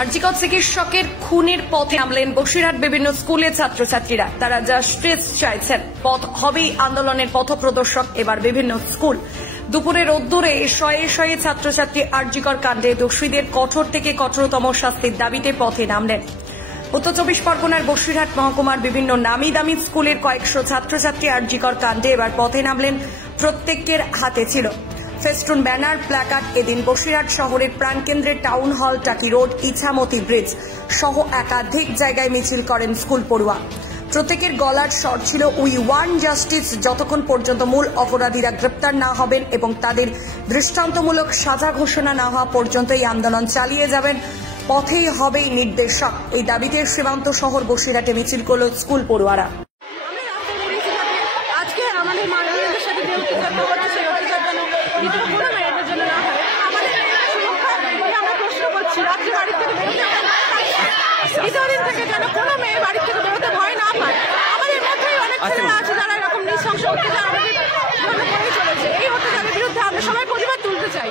আরজিকর চিকিৎসকের খুনের পথে নামলেন বসিরহাট বিভিন্ন স্কুলের ছাত্রছাত্রীরা। তারা জাস্টিস চাইছেন। পথ হবেই আন্দোলনের পথপ্রদর্শক এবার বিভিন্ন স্কুল। দুপুরে রোদ্দুরে শয়ে শয়ে ছাত্রছাত্রী আরজিকর কাণ্ডে দোষীদের কঠোর থেকে কঠোরতম শাস্তির দাবিতে পথে নামলেন। উত্তর 24 পরগনার বসিরহাট মহকুমার বিভিন্ন নামি দামি স্কুলের কয়েকশো ছাত্রছাত্রী আরজিকর কাণ্ডে এবার পথে নামলেন। প্রত্যেকের হাতে ছিল ফেস্টুন, ব্যানার, প্ল্যাকার্ড। এদিন বসিরহাট শহরের প্রাণকেন্দ্রের টাউন হল, টাকি রোড, ইছামতি ব্রিজ সহ একাধিক জায়গায় মিছিল করেন স্কুল পড়ুয়া। প্রত্যেকের গলার স্বর ছিল উই ওয়ান্ট জাস্টিস। যতক্ষণ পর্যন্ত মূল অপরাধীরা গ্রেপ্তার না হবেন এবং তাদের দৃষ্টান্তমূলক সাজা ঘোষণা না হওয়া পর্যন্ত এই আন্দোলন চালিয়ে যাবেন। পথেই হবেই নির্দেশক। এই দাবিতে সীমান্ত শহর বসিরহাটে মিছিল করল স্কুল পড়ুয়ারা। ইতোদিন থেকে যেন কোনো মেয়ে বাড়ি থেকে বেরোতে ভয় না পায়। আমাদের মধ্যেই অনেক ছেলেরা আছে যারা এরকম নৃশংস অত্যাচার আমাদের জন্য করে চলেছে। এই অত্যাচারের বিরুদ্ধে আমরা সবাই প্রতিবাদ তুলতে চাই।